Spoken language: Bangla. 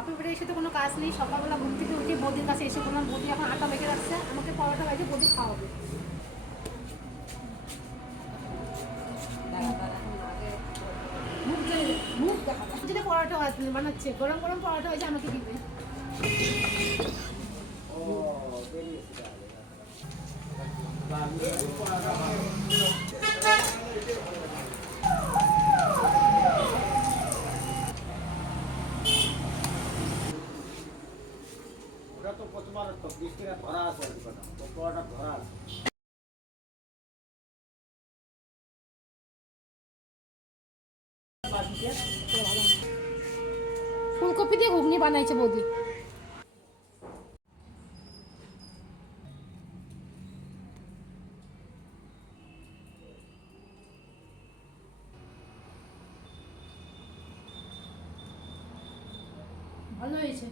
বাপের বাড়ি এসে তো কোনো কাজ নেই, সকালবেলা ঘুম থেকে উঠে বৌদির কাছে এসে বললাম বৌদি এখন আটা মেখে রাখছে, আমাকে পরোটা ভেজে বৌদি খাওয়াবে। মুখ মুখ দেখাবে যেটা পরোটা বানাচ্ছে, গরম গরম পরোটা হয়েছে আমাকে দিবে। ওটা তো প্রথমবার তো বৃষ্টিটা ধরা আছে আর কি কথা, পকোড়াটা ধরা আছে। ফুলকপি দিয়ে ঘুগনি বানাইছে বৌদি। ভালো হয়েছে।